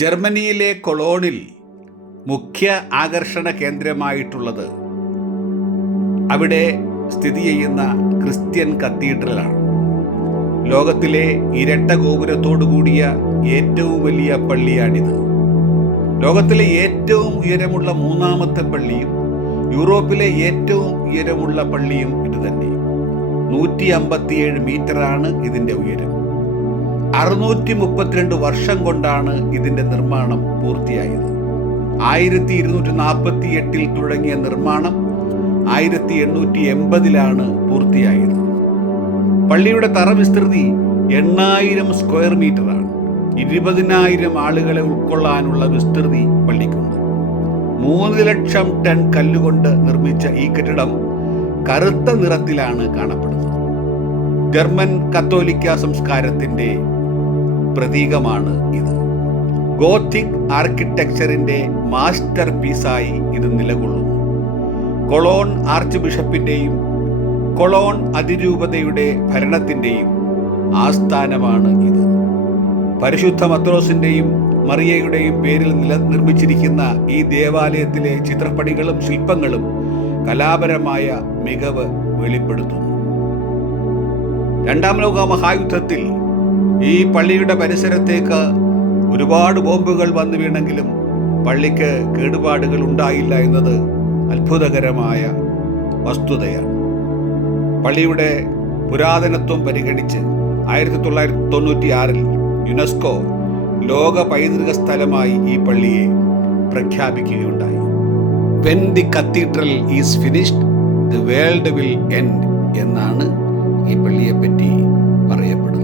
ജർമ്മനിയിലെ കൊളോണിൽ മുഖ്യ ആകർഷണ കേന്ദ്രമായിട്ടുള്ളത് അവിടെ സ്ഥിതി ചെയ്യുന്ന ക്രിസ്ത്യൻ കത്തീഡ്രലാണ്. ലോകത്തിലെ ഇരട്ട ഗോപുരത്തോടു കൂടിയ ഏറ്റവും വലിയ പള്ളിയാണിത്. ലോകത്തിലെ ഏറ്റവും ഉയരമുള്ള മൂന്നാമത്തെ പള്ളിയും യൂറോപ്പിലെ ഏറ്റവും ഉയരമുള്ള പള്ളിയും ഇത് തന്നെ. 157 മീറ്ററാണ് ഇതിൻ്റെ ഉയരം. 632 വർഷം കൊണ്ടാണ് ഇതിൻ്റെ നിർമ്മാണം പൂർത്തിയായത്. 1248 തുടങ്ങിയ നിർമ്മാണം 1880 പൂർത്തിയായത്. പള്ളിയുടെ തറ വിസ്തൃതി 8000 സ്ക്വയർ മീറ്ററാണ്. 20,000 ആളുകളെ ഉൾക്കൊള്ളാനുള്ള വിസ്തൃതി പള്ളിക്കുണ്ട്. 3 ലക്ഷം ടൺ കല്ലുകൊണ്ട് നിർമ്മിച്ച ഈ കെട്ടിടം കറുത്ത നിറത്തിലാണ് കാണപ്പെടുന്നത്. ജർമ്മൻ കത്തോലിക്ക സംസ്കാരത്തിൻ്റെ പ്രതീകമാണ് ഇത്. ഗോത്തിക് ആർക്കിടെക്ചറിൻ്റെ മാസ്റ്റർ പീസായി ഇത് നിലകൊള്ളുന്നു. കൊളോൺ ആർച്ച് ബിഷപ്പിൻ്റെയും കൊളോൺ അതിരൂപതയുടെ ഭരണത്തിൻ്റെയും ആസ്ഥാനമാണ് ഇത്. പരിശുദ്ധ മത്രോസിൻ്റെയും മറിയയുടെയും പേരിൽ നിർമ്മിച്ചിരിക്കുന്ന ഈ ദേവാലയത്തിലെ ചിത്രപ്പണികളും ശില്പങ്ങളും കലാപരമായ മികവ് വെളിപ്പെടുത്തുന്നു. രണ്ടാം ലോക മഹായുദ്ധത്തിൽ ഈ പള്ളിയുടെ പരിസരത്തേക്ക് ഒരുപാട് ബോംബുകൾ വന്നു വീണെങ്കിലും പള്ളിക്ക് കേടുപാടുകൾ ഉണ്ടായില്ല എന്നത് അത്ഭുതകരമായ വസ്തുതയാണ്. പള്ളിയുടെ പുരാതനത്വം പരിഗണിച്ച് 1996 യുനെസ്കോ ലോക പൈതൃക സ്ഥലമായി ഈ പള്ളിയെ പ്രഖ്യാപിക്കുകയുണ്ടായി. When the cathedral is finished the world will end എന്നാണ് ഈ പള്ളിയെപ്പറ്റി പറയപ്പെടുന്നത്.